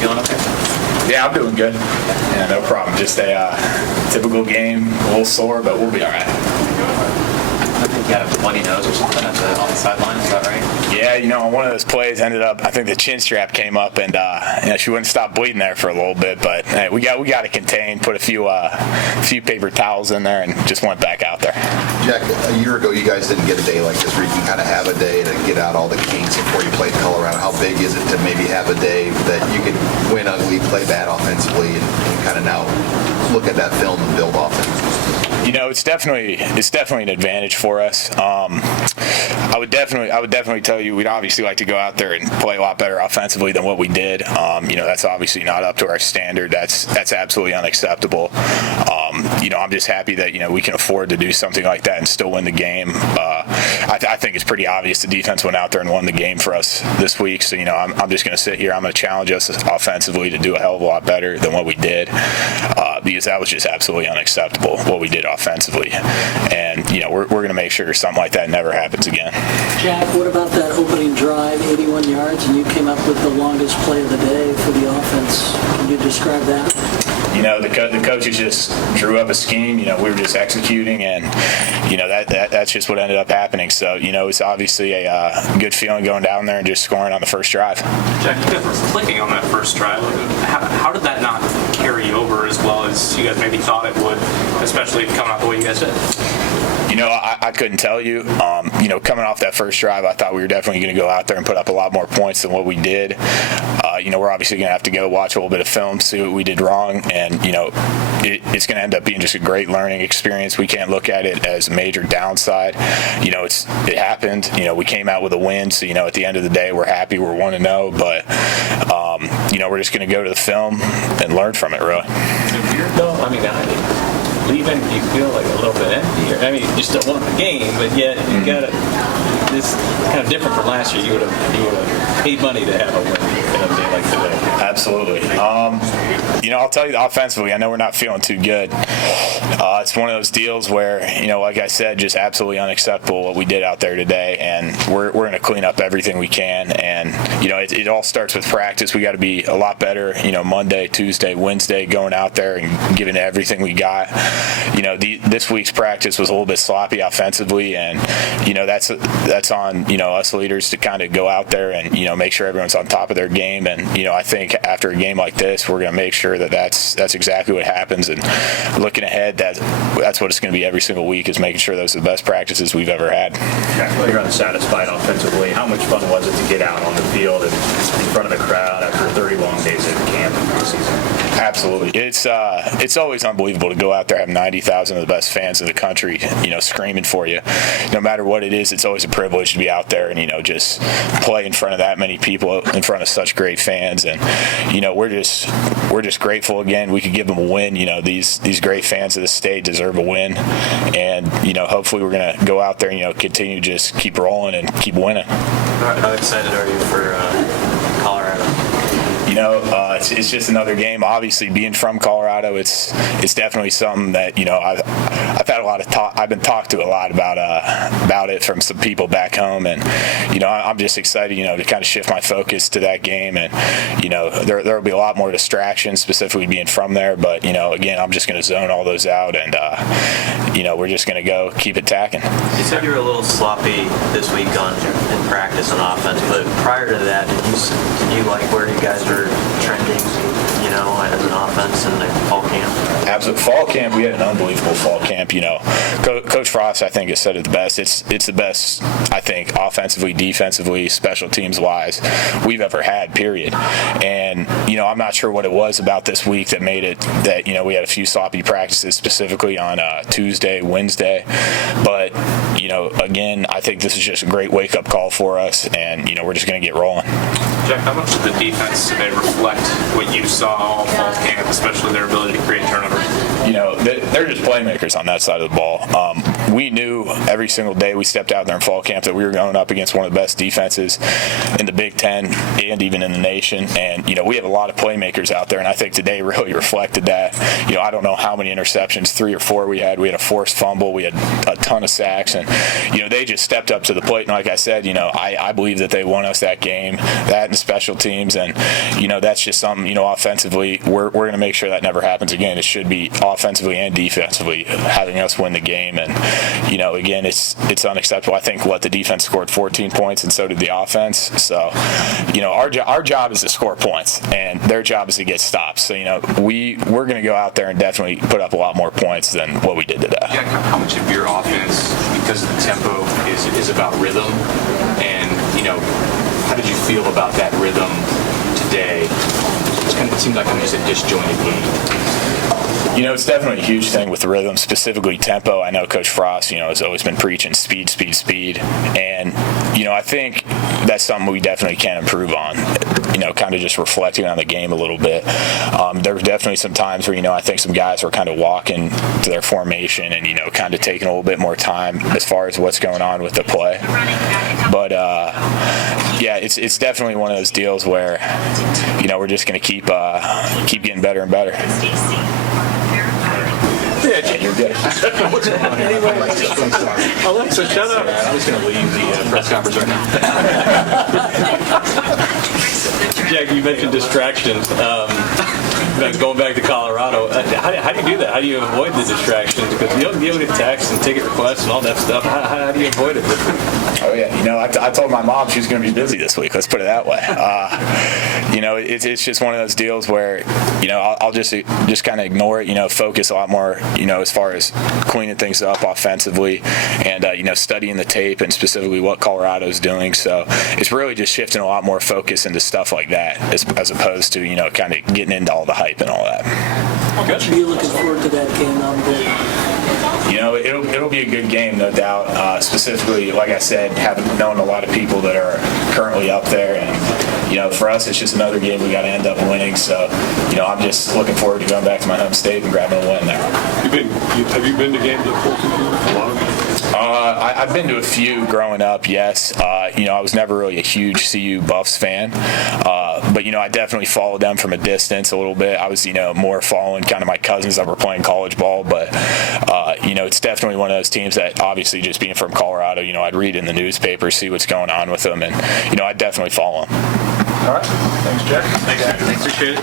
Feeling okay? Yeah, I'm doing good. Yeah, no problem. Just a typical game, a little sore, but we'll be all right. I think you had a bloody nose or something on the sideline, is that right? Yeah, on one of those plays, ended up, I think the chin strap came up, and she wouldn't stop bleeding there for a little bit. But hey, we got to contain, put a few paper towels in there, and just went back out there. Jack, a year ago, you guys didn't get a day like this where you can kind of have a day to get out all the kinks before you played Colorado. How big is it to maybe have a day that you can win ugly, play bad offensively, and kind of now look at that film and build offense? It's definitely an advantage for us. I would definitely tell you we'd obviously like to go out there and play a lot better offensively than what we did. That's obviously not up to our standard. That's absolutely unacceptable. I'm just happy that we can afford to do something like that and still win the game. I think it's pretty obvious the defense went out there and won the game for us this week. So I'm just going to sit here. I'm going to challenge us offensively to do a hell of a lot better than what we did, because that was just absolutely unacceptable what we did offensively. And we're going to make sure something like that never happens again. Jack, what about that opening drive, 81 yards, and you came up with the longest play of the day for the offense? Can you describe that? The coaches just drew up a scheme. We were just executing, and that's just what ended up happening. So it's obviously a good feeling going down there and just scoring on the first drive. Jack, you guys were clicking on that first drive. How did that not carry over as well as you guys maybe thought it would, especially coming out the way you guys did? I couldn't tell you. Coming off that first drive, I thought we were definitely going to go out there and put up a lot more points than what we did. We're obviously going to have to go watch a little bit of film, see what we did wrong, and it's going to end up being just a great learning experience. We can't look at it as a major downside. It happened. We came out with a win, so at the end of the day, we're happy. We're 1-0, but we're just going to go to the film and learn from it, really. Leaving, you feel like a little bit empty. You still won the game, but yet you got it. This kind of different from last year. You would have paid money to have a win in a day like today. Absolutely. I'll tell you, offensively, I know we're not feeling too good. It's one of those deals where, like I said, just absolutely unacceptable what we did out there today, and we're going to clean up everything we can. And it all starts with practice. We got to be a lot better. Monday, Tuesday, Wednesday, going out there and giving it everything we got. This week's practice was a little bit sloppy offensively, and that's on us leaders to kind of go out there and make sure everyone's on top of their game. And I think after a game like this, we're going to make sure that that's exactly what happens. And looking ahead, that's what it's going to be every single week, is making sure those are the best practices we've ever had. Yeah, you're unsatisfied offensively. How much fun was it to get out on the field and in front of the crowd after 30 long days at camp and preseason? Absolutely. It's always unbelievable to go out there, have 90,000 of the best fans in the country, screaming for you. No matter what it is, it's always a privilege to be out there and, just play in front of that many people, in front of such great fans. And, we're just grateful again. We could give them a win. These great fans of the state deserve a win. And, hopefully we're going to go out there and, continue to just keep rolling and keep winning. How excited are you for Colorado? It's just another game. Obviously, being from Colorado, it's definitely something that I've had a lot of talk. I've been talked to a lot about it from some people back home, and I'm just excited to kind of shift my focus to that game. And there'll be a lot more distractions, specifically being from there. But again, I'm just going to zone all those out, and we're just going to go keep attacking. You said you were a little sloppy this week in practice on offense, but prior to that, did you like where you guys were trending, as an offense in the fall camp? Absolutely. Fall camp, we had an unbelievable fall camp. Coach Frost, I think, has said it the best. It's the best, I think, offensively, defensively, special teams wise we've ever had, period. And I'm not sure what it was about this week that made it that we had a few sloppy practices, specifically on Tuesday, Wednesday. But again, I think this is just a great wake up call for us, and we're just going to get rolling. Jack, how much did the defense today reflect what you saw all fall camp, especially their ability to create turnovers? They're just playmakers on that side of the ball. We knew every single day we stepped out there in fall camp that we were going up against one of the best defenses in the Big Ten and even in the nation. And, we have a lot of playmakers out there, and I think today really reflected that. I don't know how many interceptions, 3 or 4 we had. We had a forced fumble. We had a ton of sacks, and, they just stepped up to the plate. And like I said, I believe that they won us that game, that and special teams. And, that's just something, offensively, we're going to make sure that never happens again. It should be offensively and defensively having us win the game. And, again, it's unacceptable. I think the defense scored 14 points, and so did the offense. So, our job is to score points, and their job is to get stops. So, we're going to go out there and definitely put up a lot more points than what we did today. Jack, how much of your offense, because of the tempo, is about rhythm? And, how did you feel about that rhythm today? It seemed like it was a disjointed game. It's definitely a huge thing with the rhythm, specifically tempo. I know Coach Frost, has always been preaching speed. And, I think that's something we definitely can improve on, kind of just reflecting on the game a little bit. There were definitely some times where, I think some guys were kind of walking to their formation and, kind of taking a little bit more time as far as what's going on with the play. But, it's definitely one of those deals where, we're just going to keep getting better and better. Yeah, you're good. Alexa, shut up. I'm just going to leave the press conference right now. Jack, you mentioned distractions. Going back to Colorado, how do you do that? How do you avoid the distractions? Because you'll get texts and ticket requests and all that stuff. How do you avoid it? Oh, yeah. I told my mom she was going to be busy this week. Let's put it that way. It's just one of those deals where, I'll just kind of ignore it, focus a lot more, as far as cleaning things up offensively and, studying the tape and specifically what Colorado's doing. So it's really just shifting a lot more focus into stuff like that as opposed to, kind of getting into all the hype and all that. How much are you looking forward to that game on the It'll be a good game, no doubt. Specifically, like I said, having known a lot of people that are currently up there, and for us, it's just another game we got to end up winning. So, I'm just looking forward to going back to my home state and grabbing a win there. Have you been to games at Fulton? A lot of them? I've been to a few growing up, yes. I was never really a huge CU Buffs fan, but I definitely followed them from a distance a little bit. I was more following kind of my cousins that were playing college ball, but it's definitely one of those teams that obviously just being from Colorado, I'd read in the newspaper, see what's going on with them, and I'd definitely follow them. All right. Thanks, Jack. Thanks, appreciate it.